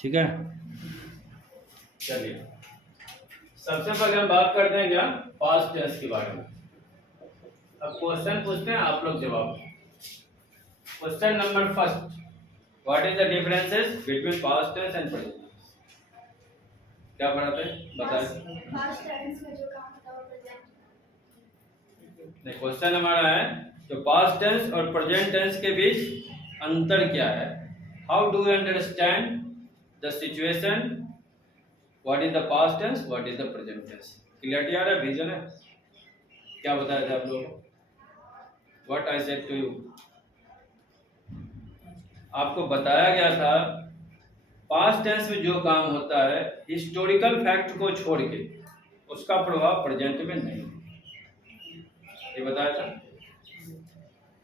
ठीक है। चलिए सबसे पहले हम बात करते हैं क्या, पास्ट टेंस के बारे में। अब क्वेश्चन पूछते हैं, आप लोग जवाब। Question number first, what is the differences between past tense and present tense? क्या पढ़ाते हैं बताएं। पास्ट टेंस में जो काम होता है वो प्रेजेंट। नहीं, क्वेश्चन हमारा है तो पास्ट टेंस और प्रेजेंट टेंस के बीच अंतर क्या है। How do you understand the situation, what is the past tense, what is the present tense? Clarity आ रहा है, विजन है? क्या बताया था आप लोगों को? What I said to you, आपको बताया गया था पास्ट टेंस में जो काम होता है हिस्टोरिकल फैक्ट को छोड़ के उसका प्रभाव प्रेजेंट में नहीं, ये बताया था।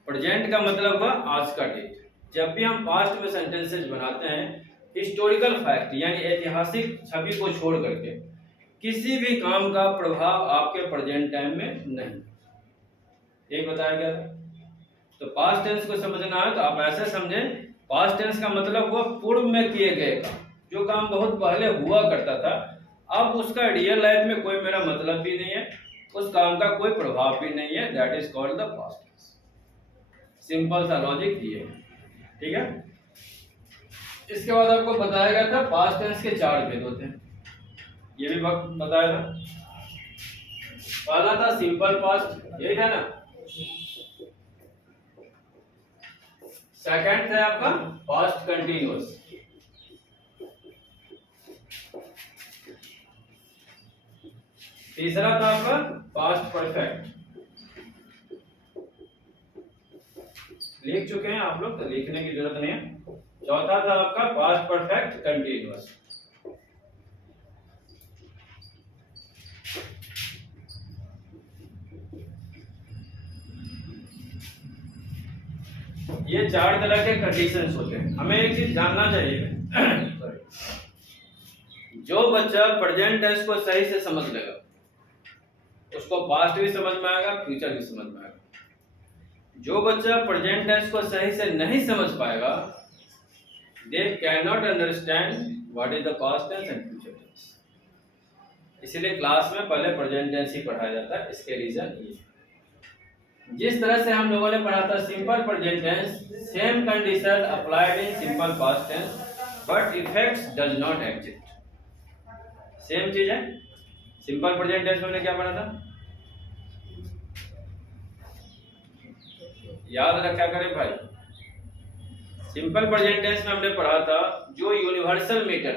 प्रेजेंट का मतलब हुआ आज का डेट। जब भी हम पास्ट में सेंटेंसेस बनाते हैं हिस्टोरिकल फैक्ट यानी ऐतिहासिक छवि को छोड़ करके किसी भी काम का प्रभाव आपके प्रेजेंट टाइम में नहीं, ये बताया गया था। तो पास्ट टेंस को समझना है तो आप ऐसे समझें, पास्ट टेंस का मतलब वो पूर्व में किए गए काम, जो काम बहुत पहले हुआ करता था, अब उसका रियल लाइफ में कोई मेरा मतलब भी नहीं है, उस काम का कोई प्रभाव भी नहीं है, that is called the past tense. Simple सा लॉजिक ये है, ठीक है। इसके बाद आपको बताया गया था पास्ट टेंस के 4 भेद होते हैं, ये भी वक्त बताया था। पहला था सिंपल पास्ट, यही था ना। सेकंड है आपका पास्ट कंटिन्यूअस, तीसरा था आपका पास्ट परफेक्ट, लिख चुके हैं आप लोग तो लिखने की जरूरत नहीं है। चौथा था आपका पास्ट परफेक्ट कंटिन्यूअस। ये 4 तरह के कंडीशंस होते हैं। हमें एक चीज जानना चाहिए जो बच्चा प्रेजेंट टेंस को सही से समझ लेगा उसको पास्ट भी समझ में आएगा, फ्यूचर भी समझ में आएगा। जो बच्चा प्रेजेंट टेंस को सही से नहीं समझ पाएगा, they can not understand what is the past tense and future tense. इसलिए क्लास में पहले प्रेजेंट टेंस ही पढ़ाया जाता है। इसके रीजन ये, जिस तरह से हम लोगों ने पढ़ा था simple present tense, same condition applied in simple past tense but effects does not exist. Same चीज है। सिंपल प्रेजेंट टेंस में हमने क्या पढ़ा था, याद रखा करें भाई। सिंपल प्रेजेंट टेंस में हमने पढ़ा था जो यूनिवर्सल मीटर,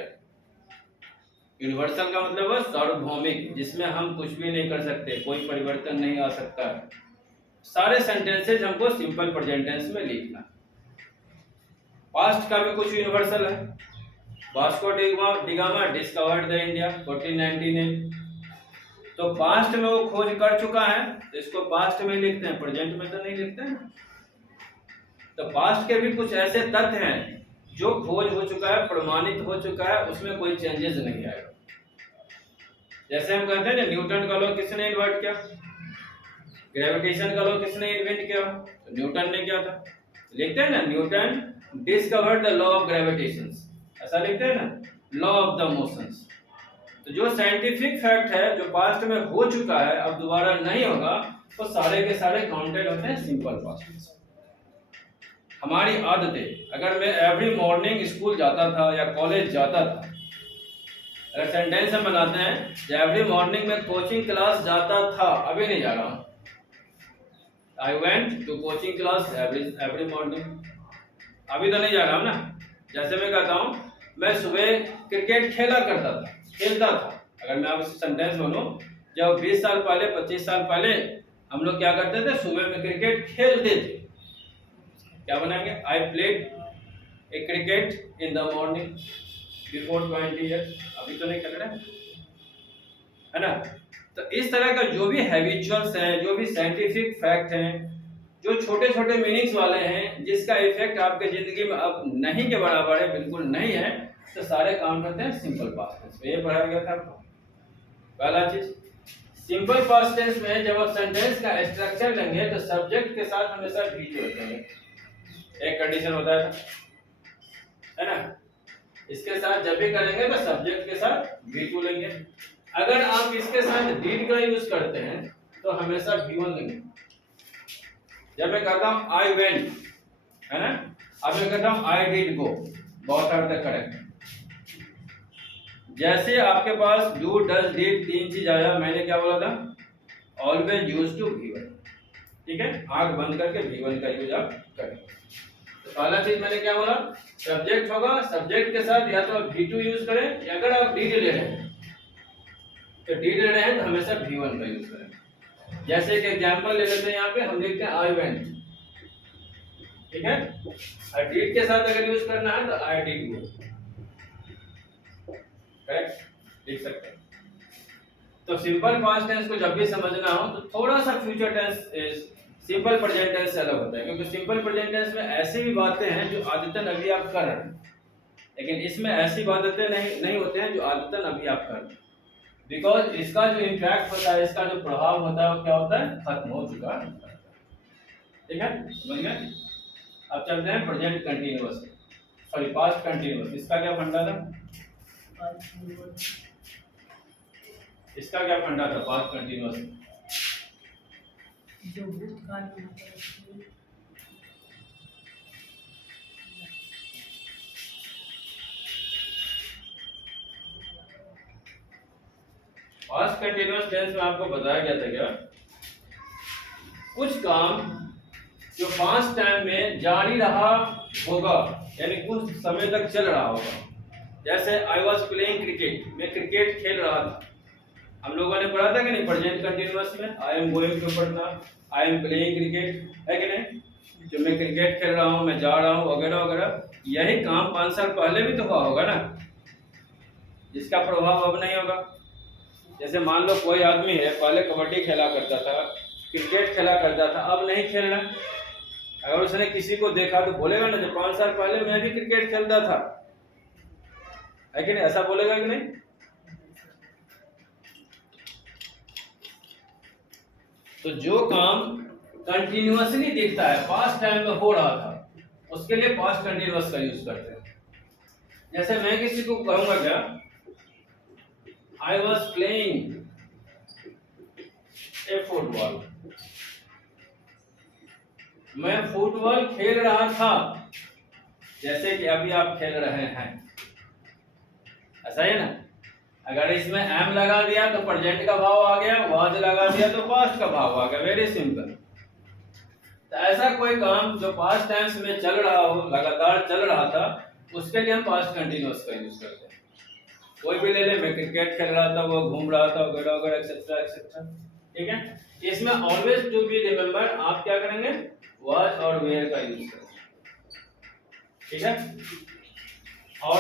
यूनिवर्सल का मतलब है सार्वभौमिक, जिसमें हम कुछ भी नहीं कर सकते, कोई परिवर्तन नहीं आ सकता है, सारे सेंटेंसेज हमको सिंपल प्रेजेंट टेंस में लिखना। पास्ट का भी कुछ यूनिवर्सल है। Vasco da Gama discovered the India 1498, तो पास्ट में वो खोज कर चुका है तो इसको पास्ट में लिखते हैं, प्रेजेंट में तो नहीं लिखते हैं। तो पास्ट के भी कुछ ऐसे तथ्य हैं जो खोज हो चुका है, प्रमाणित हो चुका है, उसमें कोई चेंजेस नहीं आएगा। जैसे हम कहते हैं ना न्यूटन का लॉ किसने इन्वेंट किया, ग्रेविटेशन का लॉ किसने इन्वेंट किया, तो न्यूटन ने किया था। लिखते हैं ना Newton discovered the law of gravitation, ऐसा लिखते हैं ना, लॉ ऑफ द मोशंस। तो जो साइंटिफिक फैक्ट है जो पास्ट में हो चुका है अब दोबारा नहीं होगा, तो सारे के सारे काउंटेड होते हैं सिंपल पास्ट। हमारी आदतें, अगर मैं एवरी मॉर्निंग स्कूल जाता था या कॉलेज जाता था, अगर सेंटेंस हम बनाते हैं एवरी मॉर्निंग में कोचिंग क्लास जाता था, अभी नहीं जा रहा हूं, I went to coaching class every morning, अभी तो नहीं जा रहा हूं ना। जैसे मैं कहता हूं मैं सुबह क्रिकेट खेलता था, अगर मैं आप सेंटेंस बोलूं, जब 20 साल पहले 25 साल पहले हम लोग क्या करते थे, सुबह में क्रिकेट खेलते थे, क्या बनाएंगे, I played a cricket in the morning before 20 years, अभी तो नहीं खेल रहे है ना। तो इस तरह का जो भी हैबिचुअल्स हैं, जो भी साइंटिफिक फैक्ट हैं, जो छोटे छोटे मीनिंग्स वाले हैं, जिसका इफेक्ट आपके जिंदगी में अब नहीं के बराबर है, बिल्कुल नहीं है, तो सारे काम करते हैं सिंपल पास्ट टेंस में। ये पढ़ाया गया था आपको। पहला चीज सिंपल पास्ट टेंस में जब आप सेंटेंस का स्ट्रक्चर लेंगे तो सब्जेक्ट के साथ हमेशा भी रखेंगे, एक कंडीशन होता है ना। इसके साथ जब भी करेंगे तो सब्जेक्ट के साथ V2 लेंगे। अगर आप इसके साथ did का यूज करते हैं तो हमेशा V1 लेंगे। जब मैं कहता हूं I went, है ना, अब मैं कहता हूं I did go, both are the correct। जैसे आपके पास do, does, did तीन चीज आया, मैंने क्या बोला था, ऑलवेज यूज टू V1। ठीक है, आंख बंद करके V1 का यूज आप करें। तो पहला चीज मैंने क्या बोला, सब्जेक्ट होगा, सब्जेक्ट के साथ या तो आप V2 यूज करें, या अगर आप did ले रहे हैं तो did ले रहे हैं तो हमेशा V1 का यूज करें। जैसे एक एग्जांपल ले लेते हैं, यहाँ पे हम लिखते हैं I went, ठीक है, और did के साथ अगर यूज करना है तो I did go, करेक्ट, लिख सकते हैं। तो सिंपल पास्ट टेंस को जब भी समझना हो तो थोड़ा सा future tense simple present tense से अलग होता है, क्योंकि सिंपल प्रेजेंट टेंस में ऐसी भी बातें हैं जो आदतन अभी आप कर रहे हैं, लेकिन इसमें ऐसी बातें नहीं होते हैं जो आदतन अभी आप कर रहे हैं। बिकॉज इसका जो इम्पैक्ट होता है, इसका जो प्रभाव होता है वो क्या होता है, खत्म हो चुका है। ठीक है, समझ गए। अब चलते हैं present continuous, sorry past continuous. इसका क्या फंडा था, इसका क्या फंडा था पास्ट कंटिन्यूअस? जो भूतकाल में होता है पास्ट कंटिन्यूअस टेंस में आपको बताया गया था क्या, कुछ काम जो पास्ट टाइम में जारी रहा होगा, यानी कुछ समय तक चल रहा होगा। जैसे आई वॉज प्लेइंग क्रिकेट, मैं क्रिकेट खेल रहा था। हम लोगों ने पढ़ा था कि नहीं प्रेजेंट कंटिन्यूअस में, आई एम गोइंग के ऊपर था, आई एम प्लेइंग क्रिकेट, है कि नहीं, जो मैं क्रिकेट खेल रहा हूँ, मैं जा रहा हूँ, वगैरह वगैरह। यही काम 5 साल पहले भी तो हुआ होगा ना, जिसका प्रभाव अब नहीं होगा। जैसे मान लो कोई आदमी है, पहले कबड्डी खेला करता था, क्रिकेट खेला करता था, अब नहीं खेल रहा। अगर उसने किसी को देखा तो बोलेगा ना, जो 5 साल पहले मैं भी क्रिकेट खेलता था, है कि नहीं, ऐसा बोलेगा कि नहीं? तो जो काम कंटिन्यूअसली दिखता है, पास्ट टाइम में हो रहा था, उसके लिए पास्ट कंटिन्यूअस का यूज करते हैं। जैसे मैं किसी को कहूंगा क्या, I was playing a football, मैं फुटबॉल खेल रहा था, जैसे कि अभी आप खेल रहे हैं, ऐसा है ना। अगर इसमें एम लगा दिया तो प्रेजेंट का भाव आ गया, वाज लगा दिया तो पास्ट का भाव आ गया, वेरी सिंपल। तो ऐसा कोई काम जो पास्ट टाइम्स में चल रहा हो, लगातार चल रहा था, उसके लिए हम पास्ट कंटिन्यूअस का यूज करते हैं। कोई भी ले ले, मैं क्रिकेट खेल रहा था, वो घूम रहा था, वगैरह वगैरह एक्सेट्रा एक्सेट्रा। ठीक है, इसमें ऑलवेज टू बी रिमेंबर आप क्या करेंगे, वाज और वेयर का यूज करेंगे। ठीक है, और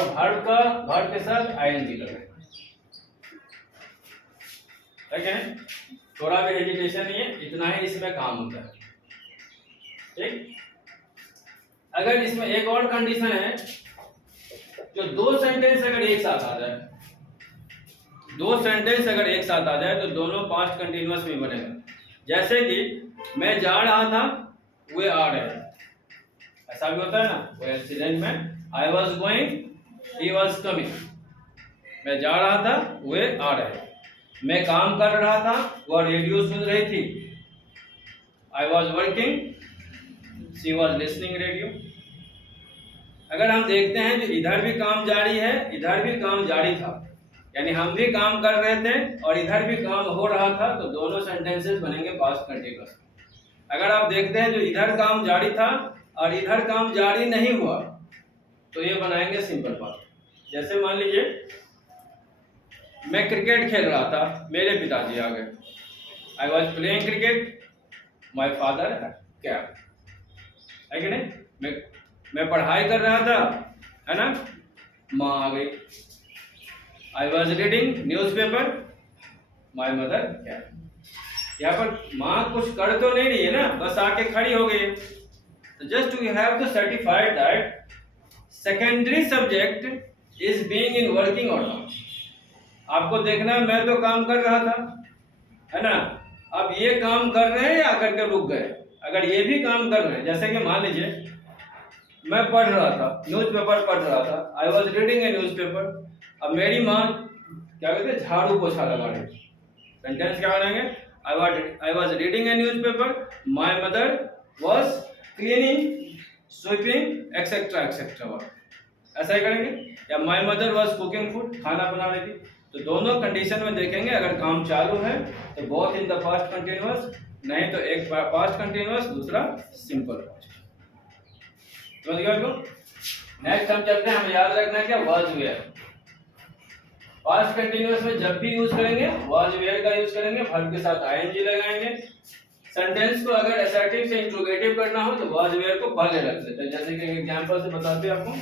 वर्ब के साथ आईएनजी लगाएंगे। ठीक है, थोड़ा भी हेजिटेशन नहीं है, इतना ही इसमें काम होता है। ठीक, अगर इसमें एक और कंडीशन है, जो 2 सेंटेंस अगर एक साथ आ जाए, 2 सेंटेंस अगर एक साथ आ जाए तो दोनों पास्ट कंटिन्यूअस में बनेगा। जैसे कि मैं जा रहा था, वे आ रहे हैं, ऐसा भी होता है ना। वो एक्सीडेंट में I was going, he was coming, मैं जा रहा था, वे आ रहे हैं। मैं काम कर रहा था, वह रेडियो सुन रही थी, I was working, she was listening radio. अगर हम देखते हैं जो इधर भी काम जारी है, इधर भी काम जारी था, यानी हम भी काम कर रहे थे और इधर भी काम हो रहा था, तो दोनों सेंटेंसेस बनेंगे पास्ट कंटिन्यूअस। अगर आप देखते हैं जो इधर काम जारी था और इधर काम जारी नहीं हुआ, तो ये बनाएंगे सिंपल पास्ट। जैसे मान लीजिए मैं क्रिकेट खेल रहा था, मेरे पिताजी आ गए, I was playing cricket, my father क्या, है कि नहीं। मैं पढ़ाई कर रहा था, है ना, माँ आ गई। I was reading newspaper, my mother क्या। यहाँ पर माँ कुछ कर तो नहीं रही है ना, बस आके खड़ी हो गई। तो just we have to certified that secondary subject is being in working और नॉट। आपको देखना है, मैं तो काम कर रहा था, है ना, अब ये काम कर रहे हैं या करके रुक गए। अगर ये भी काम कर रहे हैं, जैसे कि मान लीजिए मैं पढ़ रहा था, न्यूज़पेपर पढ़ रहा था, I was reading A newspaper. अब मेरी माँ क्या कहते हैं, झाड़ू पोछा लगा रही। सेंटेंस क्या बनाएंगे, I was reading A newspaper, my mother was cleaning, sweeping, etcetera etcetera. ऐसा ही करेंगे। या my mother was cooking food, खाना बना रही थी। तो दोनों कंडीशन में देखेंगे, अगर काम चालू है तो both in the past continuous, नहीं तो एक पास्ट कंटिन्यूअस, दूसरा सिंपल पास्ट। समझ गए आपको? नेक्स्ट हम चलते हैं, हमें याद रखना है क्या, वाज वेयर। पास्ट कंटिन्यूअस में जब भी यूज करेंगे वाज वेयर का यूज करेंगे, वर्ब के साथ आईएनजी लगाएंगे। सेंटेंस को अगर असर्टिव से इंट्रोगेटिव करना हो तो वाज वेयर को पहले रख देते हैं। जैसे कि एग्जांपल से बताते हैं आपको,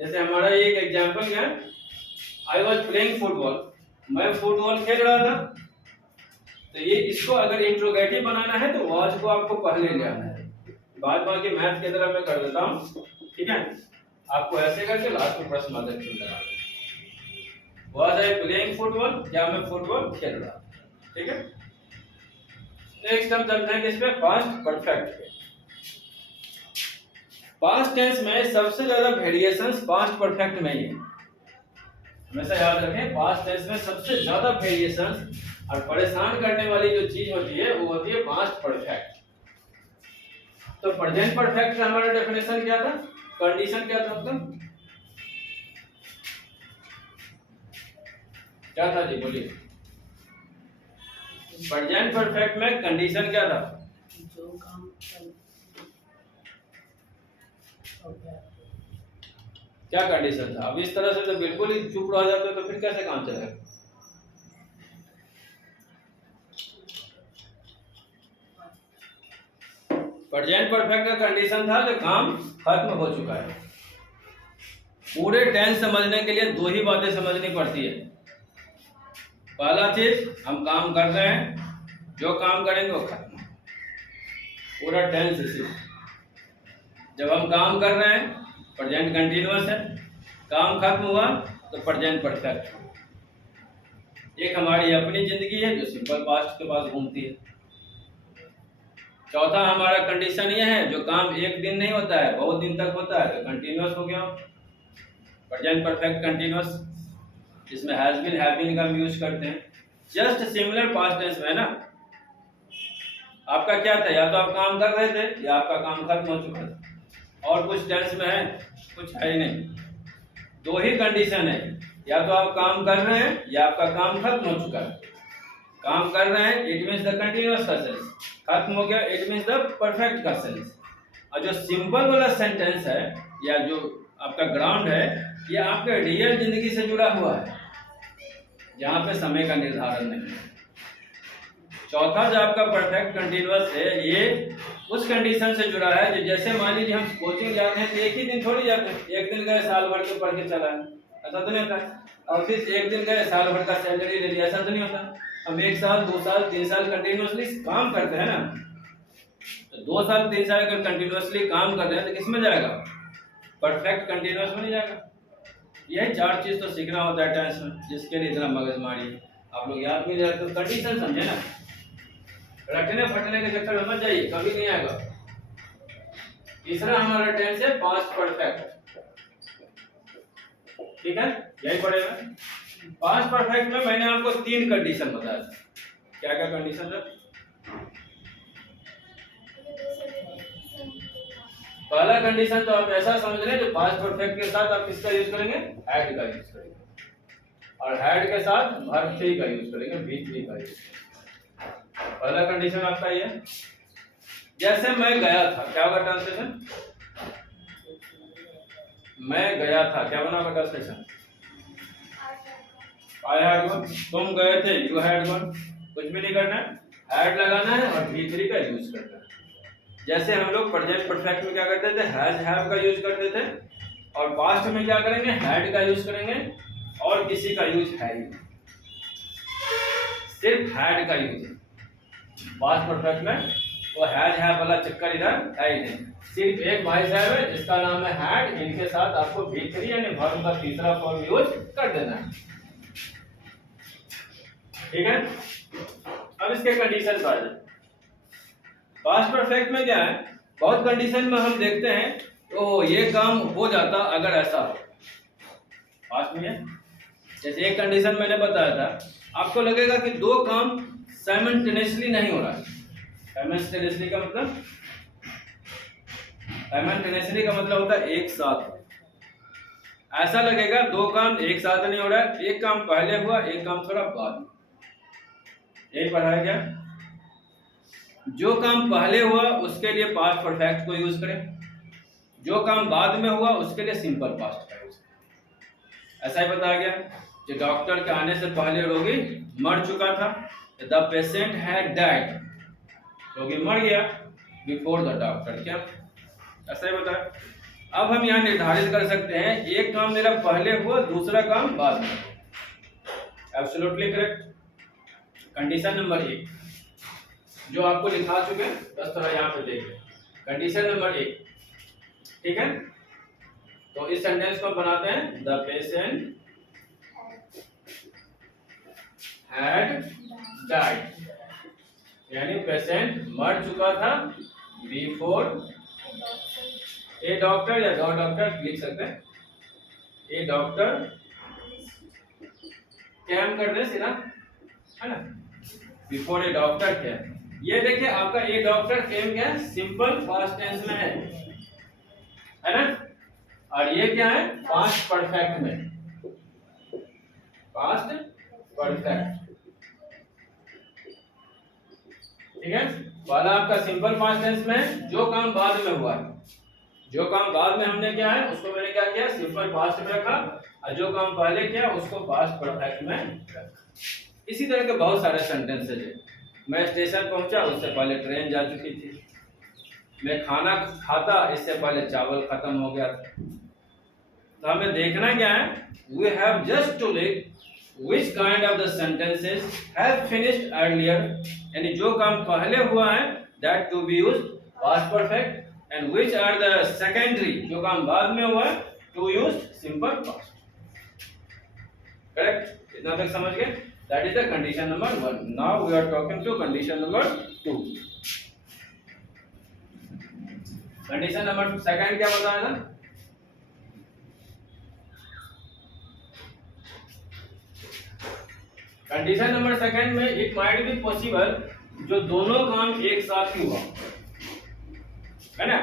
जैसे हमारा ये एक एग्जांपल क्या है, आई वॉज प्लेइंग फुटबॉल, मैं फुटबॉल खेल रहा था। तो ये इसको अगर इंट्रोगेटिव बनाना है तो वाज को आपको पहले ले आना है। बाद बाकी मैथ की तरह मैं कर देता हूँ, ठीक है। आपको ऐसे करके लास्ट में प्रश्नवाचक चिन्ह लगा देना। वाज आई प्लेइंग फुटबॉल, क्या मैं फुटबॉल खेल रहा था, ठीक है। नेक्स्ट हम चलते हैं किस पे, पास्ट परफेक्ट पे। पास्ट टेंस में सबसे ज्यादा वेरिएशंस पास्ट परफेक्ट में ही है। हमेशा याद रखें, पास्ट टेंस में सबसे ज्यादा वेरिएशंस और परेशान करने वाली जो चीज होती है वो होती है पास्ट परफेक्ट। तो प्रेजेंट परफेक्ट का हमारा डेफिनेशन क्या था, कंडीशन क्या था उसका, क्या था जी, बोलिए। प्रेजेंट परफेक्ट में कंडीशन क्या था, जो काम चल हो गया। क्या कंडीशन था। अब इस तरह से तो बिल्कुल ही चुप रह जाते तो फिर कैसे काम चलेगा। प्रेजेंट परफेक्ट का कंडीशन था कि काम खत्म हो चुका है। पूरे टेंस समझने के लिए दो ही बातें समझनी पड़ती है। पहला चीज, हम काम कर रहे हैं, जो काम करेंगे वो खत्म। पूरा टेंस इसी, जब हम काम कर रहे हैं प्रेजेंट कंटिन्यूअस है, काम खत्म हुआ तो प्रेजेंट परफेक्ट। एक हमारी अपनी जिंदगी है जो सिंपल पास्ट के पास घूमती है। चौथा हमारा कंडीशन ये है, जो काम एक दिन नहीं होता है बहुत दिन तक होता है तो कंटिन्यूअस हो गया, प्रेजेंट परफेक्ट कंटिन्यूअस, जिसमें हैज बीन हैव बीन का हम यूज करते हैं। जस्ट सिमिलर पास्ट टेंस में ना, आपका क्या था, या तो आप काम कर रहे थे या आपका काम खत्म हो चुका था। और कुछ टेंस में है, कुछ है ही नहीं। दो ही कंडीशन है, या तो आप काम कर रहे हैं या आपका काम खत्म हो चुका है। काम कर रहे हैं इट मींस द कंटिन्यूअस का सेंस, खत्म हो गया इट मींस द परफेक्ट का सेंस। और जो सिंपल वाला सेंटेंस है या जो आपका ग्राउंड है, ये आपके रियल जिंदगी से जुड़ा हुआ है, जहाँ पे समय का निर्धारण नहीं है। चौथा जो आपका परफेक्ट कंटिन्यूअस है, ये उस कंडीशन से जुड़ा है जो, जैसे मान लीजिए हम कोचिंग जाते हैं तो एक ही दिन थोड़ी जाते हैं, एक दिन गए साल भर के पढ़ के चला है, ऐसा तो नहीं होता। ऑफिस एक दिन गए साल भर का सैलरी ले लिया, ऐसा तो नहीं होता। हम 1 साल 2 साल 3 साल कंटिन्यूअसली काम करते हैं ना, तो 2 साल 3 साल अगर कंटिन्यूअसली काम कर रहे हैं तो किसमें जाएगा, परफेक्ट कंटिन्यूअस में नहीं जाएगा। यही 4 चीज तो सीखना होता है टेंस में, जिसके लिए इतना मगजमारी है। आप लोग याद नहीं रखते तो कंडीशन समझे ना, रटने फटने के चक्कर में मत जाइए, कभी नहीं आएगा। तीसरा हमारा टेंस है पास्ट परफेक्ट, ठीक है, यही पड़ेगा। पास्ट परफेक्ट में मैंने आपको 3 कंडीशन बताया था। क्या क्या कंडीशन है, पहला कंडीशन तो आप ऐसा समझ रहे हैं, जो पास्ट परफेक्ट के साथ आप किसका यूज करेंगे, हैड का यूज करेंगे, और हैड के साथ वर्ब थ्री का यूज करेंगे, बी थ्री का यूज करेंगे। पहला कंडीशन आपका ये, जैसे मैं गया था, क्या होगा ट्रांसलेशन, मैं गया था, क्या बना होगा ट्रांसलेशन, आई हैड गॉन। तुम गए थे, यू हैड गॉन। कुछ भी नहीं करना है, हैड लगाना है और बी थ्री का यूज करना है। जैसे हम लोग प्रेजेंट परफेक्ट में क्या करते थे, हैज हैव का यूज करते थे, और पास्ट में क्या करेंगे, हैड का यूज करेंगे, और किसी का यूज है ही, सिर्फ हैड का यूज है। पास्ट परफेक्ट में वो हैज हैव वाला चक्कर इधर है ही नहीं। सिर्फ एक भाई साहब है जिसका नाम है हैड, इनके साथ आपको बी थ्री यानी वर्ब का तीसरा फॉर्म यूज कर देना है, ठीक है। अब इसके कंडीशन पर पास्ट परफेक्ट में क्या है, बहुत कंडीशन में हम देखते हैं तो ये काम हो जाता अगर ऐसा हो। पास्ट में है, जैसे एक कंडीशन मैंने बताया था, आपको लगेगा कि दो काम साइमल्टेनियसली नहीं हो रहा है। साइमल्टेनियसली का मतलब, साइमल्टेनियसली का मतलब होता है एक साथ। ऐसा लगेगा दो काम एक साथ नहीं हो रहा है, एक काम पहले हुआ, एक काम थोड़ा बाद में। यही पढ़ाया गया। जो काम पहले हुआ उसके लिए पास्ट परफेक्ट को यूज करें, जो काम बाद में हुआ उसके लिए सिंपल पास्ट का यूज करें। ऐसा ही बताया गया कि डॉक्टर के आने से पहले रोगी मर चुका था, द पेशेंट हैड डाइड, रोगी मर गया बिफोर द डॉक्टर। क्या ऐसा ही बताया। अब हम यहाँ निर्धारित कर सकते हैं एक काम मेरा पहले हुआ, दूसरा काम बाद में। Absolutely correct. कंडीशन नंबर 1 जो आपको लिखा चुके हैं, बस थोड़ा यहाँ पे देखिए। कंडीशन नंबर 1, ठीक है। तो इस सेंटेंस को बनाते हैं, द पेशेंट हैड डाइड, यानी पेशेंट मर चुका था बिफोर ए डॉक्टर, या द डॉक्टर लिख सकते हैं, ए डॉक्टर कैम कर दे सीधा, है ना, बिफोर ए डॉक्टर कैम। ये देखिए आपका ए डॉक्टर केम क्या है, सिंपल पास्ट टेंस में है ना। और ये क्या है, पास्ट परफेक्ट में, पास्ट परफेक्ट, ठीक है। वाला आपका सिंपल पास्ट टेंस में, जो काम बाद में हुआ है, जो काम बाद में हमने किया है उसको मैंने क्या किया, सिंपल पास्ट में रखा, और जो काम पहले किया उसको पास्ट परफेक्ट में रखा। इसी तरह के बहुत सारे सेंटेंसेज है। मैं स्टेशन पहुंचा, उससे पहले ट्रेन जा चुकी थी। मैं खाना खाता, इससे पहले चावल खत्म हो गया था। तो हमें देखना क्या है, वी हैव जस्ट टू लिख which kind of the sentences have finished earlier, यानी जो काम पहले हुआ है that to be used past perfect, and which are the secondary, जो काम बाद में हुआ है to used simple past. Correct, इतना तक समझ गए। That is the condition number 1. Now we are talking to condition number 2. Condition number 2 क्या बताया था? Condition number 2 में it might be possible जो दोनों काम एक साथ ही हुआ, है ना।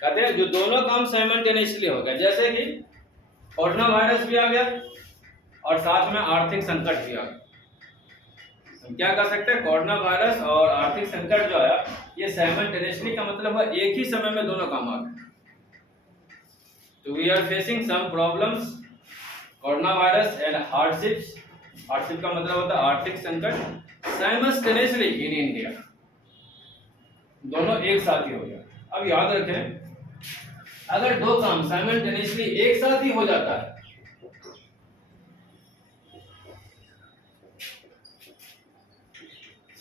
कहते हैं जो दोनों काम साइमल्टेनियसली हो गया, जैसे कि कोरोना वायरस भी आ गया और साथ में आर्थिक संकट भी आ गया। हम क्या कर सकते हैं, कोरोना वायरस और आर्थिक संकट जो आया, ये साइमल्टेनियसली का मतलब है एक ही समय में दोनों काम आ गए। तो we are facing some problems, corona virus and hardships. Hardship का मतलब होता है आर्थिक संकट, साइमल्टेनियसली इन इंडिया, दोनों एक साथ ही हो गया। अब याद रखें, अगर दो काम साइमल्टेनियसली एक साथ ही हो जाता है,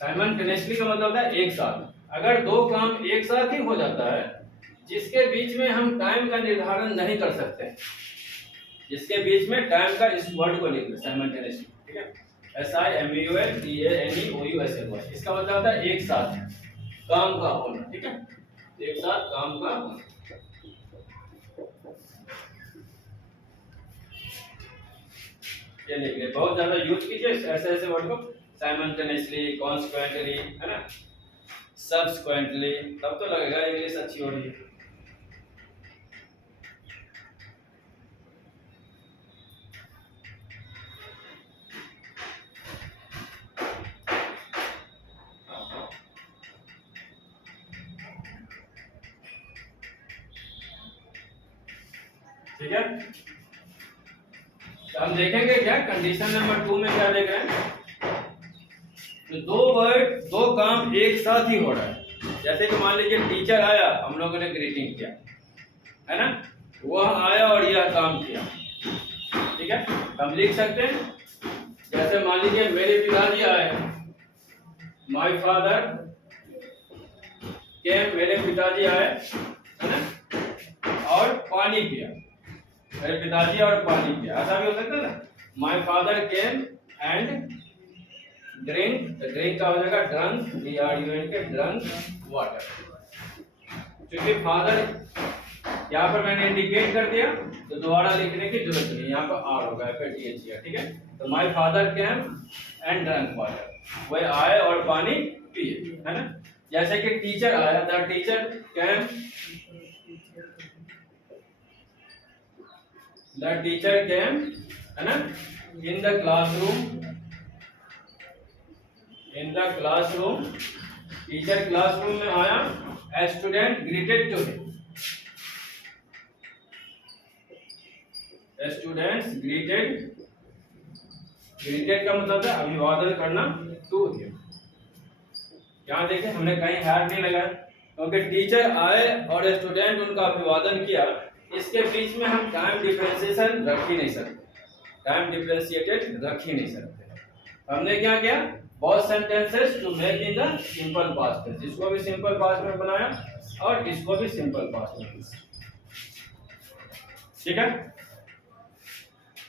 साइमल्टेनियसली का मतलब होता है एक साथ। अगर दो काम एक साथ ही हो जाता है जिसके बीच में हम टाइम का निर्धारण नहीं कर सकते, जिसके बीच में टाइम का, इस वर्ड को लिख लो साइमल्टेनियसली, ठीक है। SIMULTANEOUS, इसका मतलब होता है एक साथ काम का होना, ठीक है, एक साथ काम का होना। ये लिख ले, बहुत ज्यादा यूज कीजिए ऐसे ऐसे वर्ड को, साइमल्टेनियसली, कॉन्सिक्वेंटली, है ना, सब्सिक्वेंटली, तब तो लगेगा इंग्लिश अच्छी हो रही है। ठीक है, तो हम देखेंगे क्या कंडीशन नंबर 2 में क्या देख रहे हैं। तो दो काम एक साथ ही हो रहा है। जैसे कि मान लीजिए टीचर आया, हम लोगों ने ग्रीटिंग किया, है ना, वह आया और यह काम किया, ठीक है। हम लिख सकते हैं, जैसे मान लीजिए मेरे पिताजी आए, माय फादर केम, मेरे पिताजी आए, है ना, और पानी पिया, मेरे पिताजी और पानी पिया, ऐसा भी हो सकता है ना। My father came and drink, drink का हो जाएगा ड्रंक, DRUNK, ड्रंक वाटर। क्योंकि फादर यहाँ पर मैंने इंडिकेट कर दिया तो दोबारा लिखने की जरूरत नहीं, यहाँ पर आर होगा FATHER, ठीक है। तो my father came and drunk water, वह आए और पानी पिए, है ना। जैसे कि टीचर आया, the teacher came, the teacher came, है ना, in the classroom, in the classroom, teacher classroom में आया, a student greeted to him, students greeted, greeted का मतलब है अभिवादन करना टू हिम। यहाँ देखिए हमने कहीं हैड नहीं लगाया, क्योंकि टीचर आए और स्टूडेंट उनका अभिवादन किया, इसके बीच में हम टाइम डिफरेंशिएशन रख ही नहीं सकते, टाइम डिफरेंशिएटेड रख ही नहीं सकते। हमने क्या किया, both sentences to make in the simple past tense, इसको भी सिंपल पास्ट में बनाया और इसको भी सिंपल पास्ट में, ठीक है।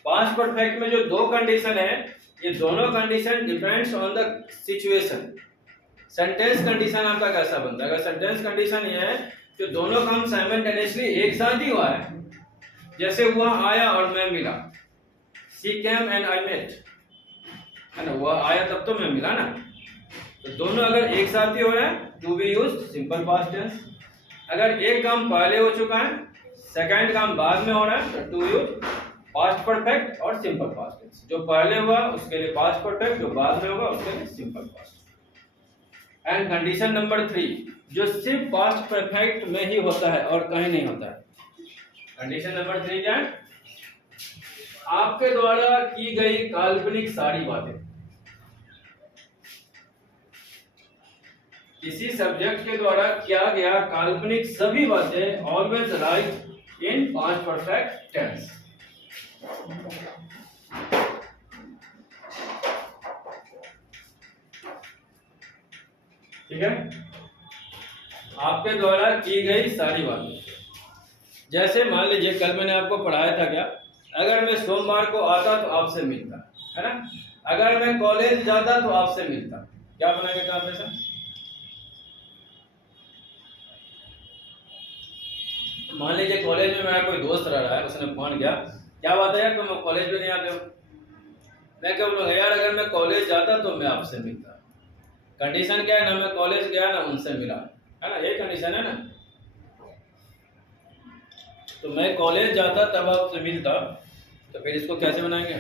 पास्ट परफेक्ट में जो दो कंडीशन है, ये दोनों condition depends on the situation. Sentence condition आपका कैसा बनता है, अगर सेंटेंस कंडीशन ये है कि दोनों काम साइमल्टेनियसली एक साथ ही हुआ है, जैसे वह आया और मैं मिला, she came and I met, है ना, वह आया तब तो मैं मिला ना, तो दोनों अगर एक साथ ही हो रहा है to be used simple past tense. अगर एक काम पहले हो चुका है, सेकंड काम बाद में हो रहा है, तो टू यूज पास्ट परफेक्ट और सिंपल पास्ट टेंस। जो पहले हुआ उसके लिए पास्ट परफेक्ट, जो बाद में होगा उसके लिए simple past. And condition number 3, जो सिर्फ पास्ट परफेक्ट में ही होता है और कहीं नहीं होता है। कंडीशन नंबर 3 क्या है, आपके द्वारा की गई काल्पनिक सारी बातें, किसी सब्जेक्ट के द्वारा किया गया काल्पनिक सभी बातें always write in past perfect tense. ठीक है, आपके द्वारा की गई सारी बातें, जैसे मान लीजिए कल मैंने आपको पढ़ाया था क्या, अगर मैं सोमवार को आता तो आपसे मिलता, है ना, अगर मैं कॉलेज जाता तो आपसे मिलता, क्या बनाएंगे ट्रांसलेशन? मान लीजिए कॉलेज में मेरा कोई दोस्त रह रहा है, उसने फोन किया, क्या बात है यार तुम कॉलेज में नहीं आते हो, मैं क्या बोलूँगा, यार अगर मैं कॉलेज जाता तो मैं आपसे मिलता। कंडीशन क्या है, ना मैं कॉलेज गया ना उनसे मिला, है ना, ये कंडीशन है ना। तो मैं कॉलेज जाता तब आपसे मिलता, तो फिर इसको कैसे बनाएंगे?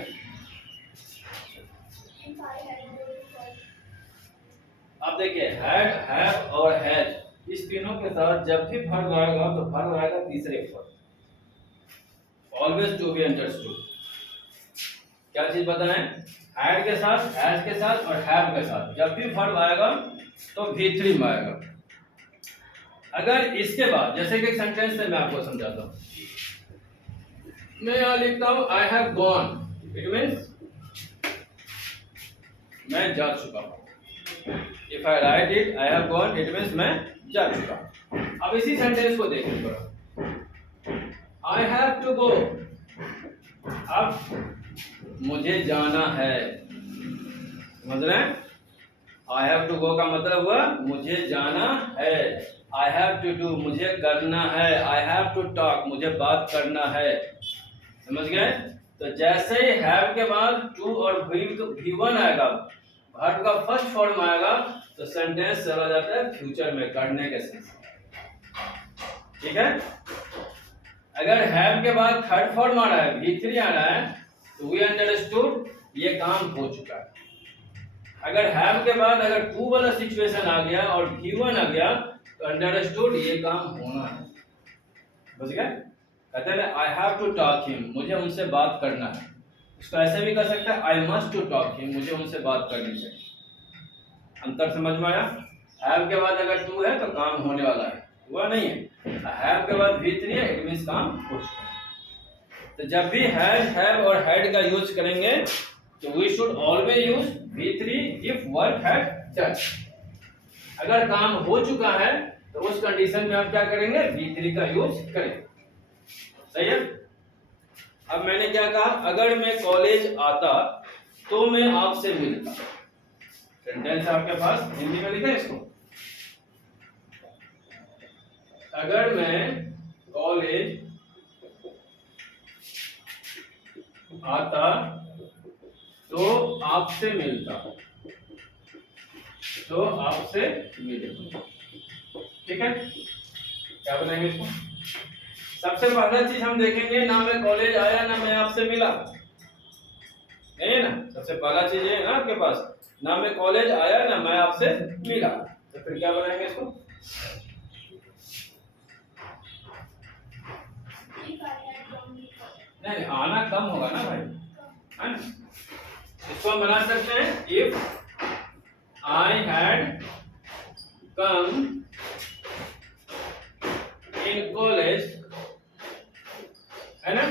आप देखिए हैड, हैव और हैज, इस तीनों के साथ जब भी वर्ब आएगा तो वर्ब आएगा तीसरे पर, ऑलवेज टू बी अंडरस्टूड। क्या चीज बताएं, हैड के साथ, हैज के साथ और हैव के साथ जब भी वर्ब आएगा तो V3 में आएगा। अगर इसके बाद, जैसे कि एक सेंटेंस से मैं आपको समझाता हूँ, मैं यहाँ लिखता हूँ I have gone, it means मैं जा चुका हूँ। If I right it I have gone, it means मैं जा चुका हूँ। अब इसी सेंटेंस को देखिए थोड़ा, आई हैव टू गो, अब मुझे जाना है, समझ रहे हैं? आई हैव टू गो का मतलब हुआ मुझे जाना है, आई हैव टू डू मुझे करना है, आई हैव टू टॉक मुझे बात करना है, समझ गए? तो जैसे ही हैव के बाद टू और V1 आएगा, वर्ब का फर्स्ट फॉर्म आएगा, तो सेंटेंस चला जाता है फ्यूचर में, करने के सेंस। ठीक है, अगर हैव के बाद थर्ड फॉर्म आ रहा है, V3 आ रहा है, तो वी अंडरस्टूड ये काम हो चुका है। अगर हैव के बाद अगर टू वाला सिचुएशन आ गया और V1 आ गया, तो अंडरस्टूड ये काम होना है, समझ गए? कहते हैं I have to talk him, मुझे उनसे बात करना है। इसको ऐसे भी कर सकता है, I must to talk him, मुझे उनसे बात करनी चाहिए। अंतर समझ में आया? हैव के बाद अगर टू है तो काम होने वाला है, हुआ नहीं है। हैव के बाद V3 है, इट मींस काम हो चुका है। तो जब भी हैज, हैव और हैड का यूज करेंगे तो we should always use V3 if work had done. अगर काम हो चुका है तो उस कंडीशन में आप क्या करेंगे, V3 का यूज करेंगे। सही है? अब मैंने क्या कहा, अगर मैं कॉलेज आता तो मैं आपसे मिलता। सेंटेंस आपके पास हिंदी में लिखा है इसको, अगर मैं कॉलेज आता तो आपसे मिलता, तो आपसे मिले। ठीक है, क्या बनाएंगे इसको? सबसे पहला चीज हम देखेंगे, ना मैं कॉलेज आया ना मैं आपसे मिला, नहीं है ना? सबसे पहला चीज है ना आपके पास, ना मैं कॉलेज आया ना मैं आपसे मिला, तो फिर क्या बनाएंगे इसको? नहीं, आना कम होगा ना भाई, है ना? इसको हम बना सकते हैं, if I had come in college, है ना?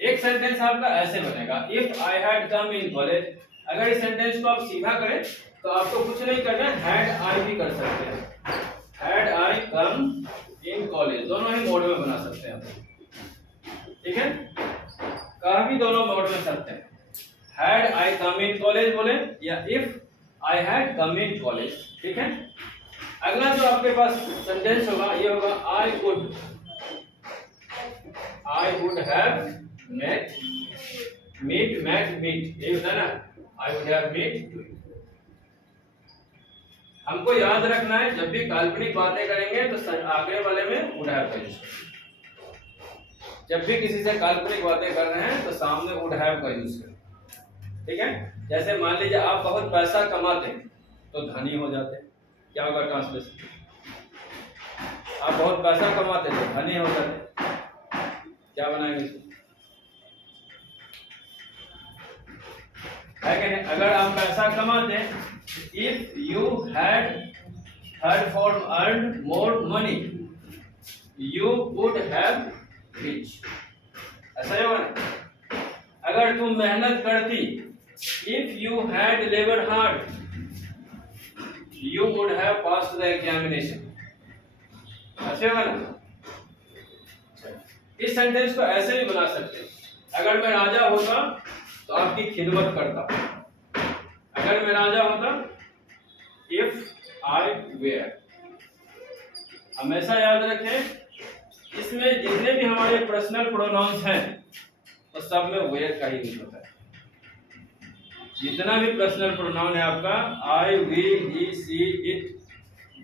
एक सेंटेंस आपका ऐसे बनेगा, if I had come in college. अगर इस सेंटेंस को आप सीधा करें तो आपको कुछ नहीं करना है, हैड आई भी कर सकते हैं, had I come in college, दोनों ही मोड में बना सकते हैं आप। ठीक है, कहा भी दोनों मोड में सकते हैं, had I come in college बोले या if I had come in college. ठीक है, अगला जो आपके पास सेंटेंस होगा ये होगा, आई वुड हैव met meet, ये होता है ना, I would have met you। हमको याद रखना है, जब भी काल्पनिक बातें करेंगे तो आगे वाले में would have का यूज करें। जब भी किसी से काल्पनिक बातें कर रहे हैं तो सामने would have का यूज करें। ठीक है, जैसे मान लीजिए आप बहुत पैसा कमाते हैं तो धनी हो जाते हैं, क्या होगा ट्रांसलेशन? आप बहुत पैसा कमाते थे, धनी हो जाते, क्या बनाएंगे इसको? है कि नहीं? अगर आप पैसा कमाते हैं, if you had third form earn more money you would have rich, ऐसा ही होगा ना? अगर तुम मेहनत करती, if you had labour hard you would have passed the examination, ऐसे होगा ना? इस सेंटेंस को ऐसे भी बना सकते हैं, अगर मैं राजा होता तो आपकी खिदमत करता, अगर मैं राजा होता, इफ आई वेयर। हमेशा याद रखें, इसमें जितने भी हमारे पर्सनल प्रोनाउंस हैं तो सब में वेयर का ही यूज होता है। जितना भी पर्सनल प्रोनाउन है आपका, I, we, he, she, it,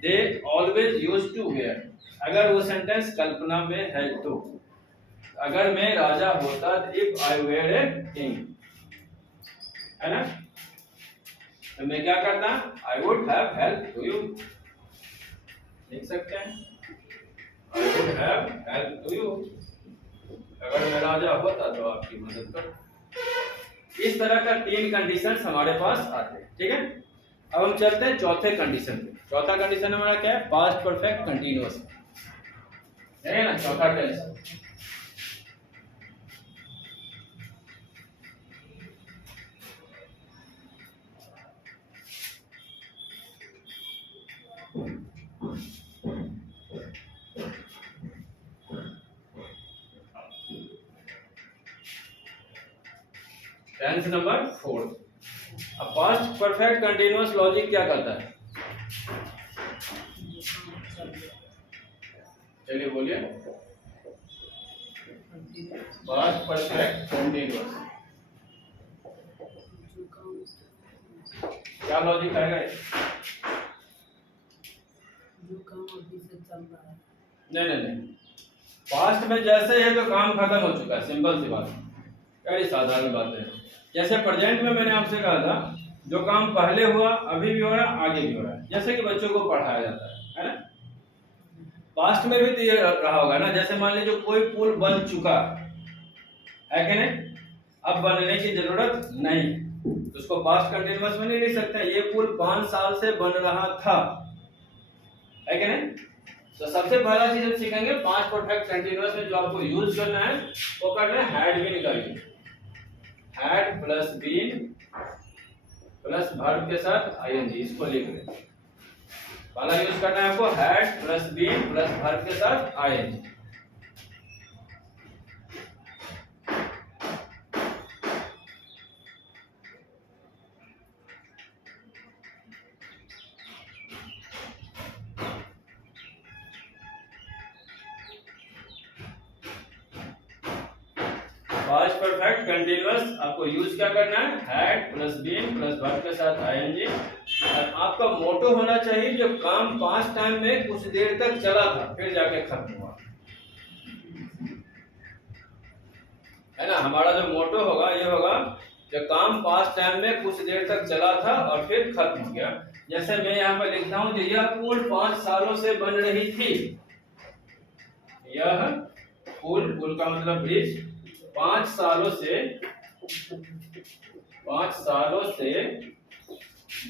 they always use to where, अगर वो सेंटेंस कल्पना में है तो। अगर मैं राजा होता, if I were a king, है ना, तो मैं क्या करता? I would have help to you, लिख सकते हैं, I would have help to you, अगर मैं राजा होता तो आपकी मदद कर। इस तरह का 3 कंडीशंस हमारे पास आते हैं। ठीक है, अब हम चलते हैं चौथे कंडीशन पे। चौथा कंडीशन हमारा क्या है? पास्ट परफेक्ट कंटीन्यूअस, है ना? चौथा कंडीशन टेंस नंबर 4। अब पास्ट परफेक्ट कंटीन्यूअस लॉजिक क्या करता है? चलिए बोलिए, पास्ट परफेक्ट कंटीन्यूअस क्या लॉजिक आएगा? जो काम अभी से चल रहा है। नहीं, पास्ट में जैसे है तो काम खत्म हो चुका है, सिंपल सी बात, बड़ी साधारण बात है। जैसे प्रेजेंट में मैंने आपसे कहा था, जो काम पहले हुआ अभी भी हो रहा है आगे भी हो रहा है, जैसे कि बच्चों को पढ़ाया जाता है ना? पास्ट में भी तो ये रहा होगा ना, जैसे मान लीजिए कोई पुल बन चुका है कि नहीं, अब बनने की जरूरत नहीं, तो उसको पास्ट कंटीन्यूअस में नहीं लिख सकते। ये पुल 5 साल से बन रहा था, है कि नहीं? तो सबसे पहला चीज हम सीखेंगे, पास्ट परफेक्ट कंटीन्यूअस में जो आपको यूज करना है वो करना है हैड बीन का use. Had plus been plus verb के साथ आईएनजी, इसको लिख लें। पहला यूज करना है आपको had plus been plus verb के साथ आईएनजी। पास्ट परफेक्ट कंटीन्यूअस आपको यूज क्या करना है, had plus been plus verb के साथ आईएनजी। और आपका मोटो होना चाहिए जो काम पास्ट टाइम में कुछ देर तक चला था फिर जाके खत्म हुआ, है ना। हमारा जो मोटो होगा ये होगा कि काम पास्ट टाइम में कुछ देर तक चला था और फिर खत्म हो गया। जैसे मैं यहाँ पर लिखता हूँ कि यह पुल 5 सालों से बन रही थी। यह पुल का मतलब ब्रिज 5 सालों से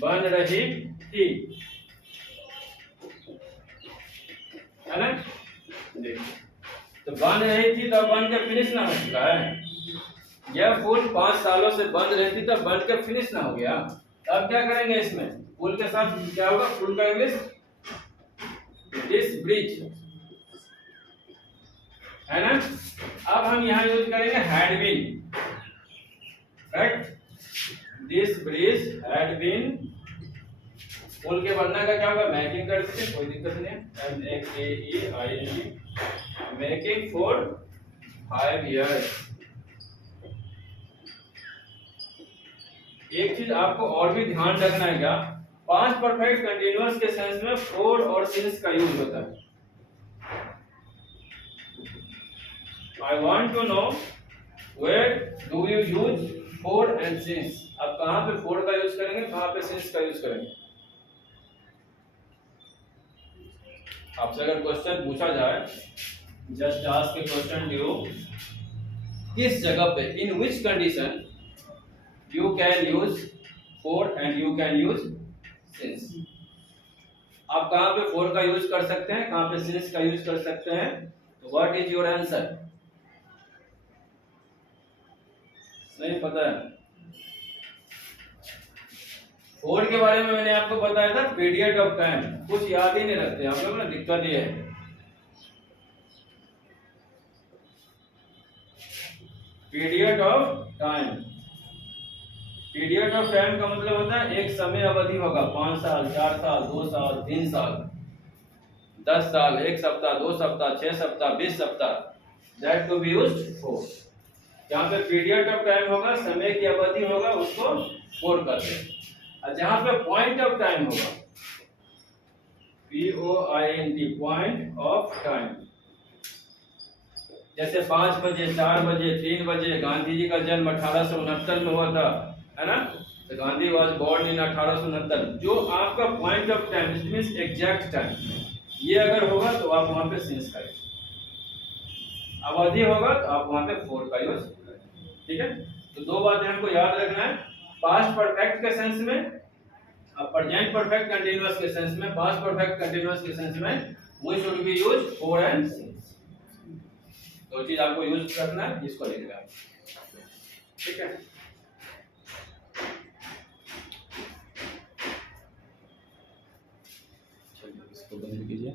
बन रही थी, है ना। देखिए तो बन रही थी तो बन के फिनिश ना हो चुका है। यह पुल 5 सालों से बंद रहती तब बन के फिनिश ना हो गया। अब क्या करेंगे इसमें, पुल के साथ क्या होगा, पुल का इंग्लिश दिस ब्रिज, है ना। अब हम यहाँ यूज करेंगे had been, right. This bridge had been, पुल के बनने का क्या होगा, मेकिंग कर दीजिए, कोई दिक्कत नहीं है, MEKING, मेकिंग फॉर 5 years। एक चीज आपको और भी ध्यान रखना है, क्या पास्ट परफेक्ट कंटीन्यूअस के सेंस में फॉर और सिंस का यूज होता है। I want to know where do you use for and since. आप कहां पे फॉर का यूज करेंगे, कहां पे सिंस का यूज करेंगे। आपसे अगर क्वेश्चन पूछा जाए, just ask a question to you, किस जगह पे, in which condition you can use for and you can use since। आप कहां पे for का यूज कर सकते हैं, कहां पे since का यूज कर सकते हैं, तो व्हाट इज योर आंसर। नहीं पता है। for के बारे में मैंने आपको बताया था पीरियड ऑफ टाइम, कुछ याद ही नहीं रखते आप लोग ना, दिक्कत ये है। Period of time, period of time का मतलब होता है एक समय अवधि होगा, 5 साल, 4 साल, 2 साल, 3 साल, 10 साल, 1 सप्ताह, 2 सप्ताह, 6 सप्ताह, 20 सप्ताह, that to be used for. जहाँ पे पीरियड ऑफ टाइम होगा, समय की अवधि होगा, उसको फॉर करते हैं। और जहाँ पे पॉइंट ऑफ टाइम होगा, POINT, पॉइंट ऑफ टाइम, जैसे 5 बजे, 4 बजे, 3 बजे, गांधी जी का जन्म 1869 में हुआ था, है ना। तो गांधी वाज बोर्न इन 1869। जो आपका point of time, it means exact time, ये अगर होगा तो आप वहां पे सिंस का यूज, अवधि होगा तो आप वहां पे फॉर का यूज, ठीक है। तो दो बातें हमको याद रखना है, पास्ट परफेक्ट के सेंस में और प्रेजेंट परफेक्ट कंटीन्यूअस के सेंस में। पास्ट परफेक्ट कंटीन्यूअस के सेंस में we should be use for and since, दो चीज आपको यूज करना है, इसको लिख लेना, ठीक है। चलिए इसको बंद कीजिए।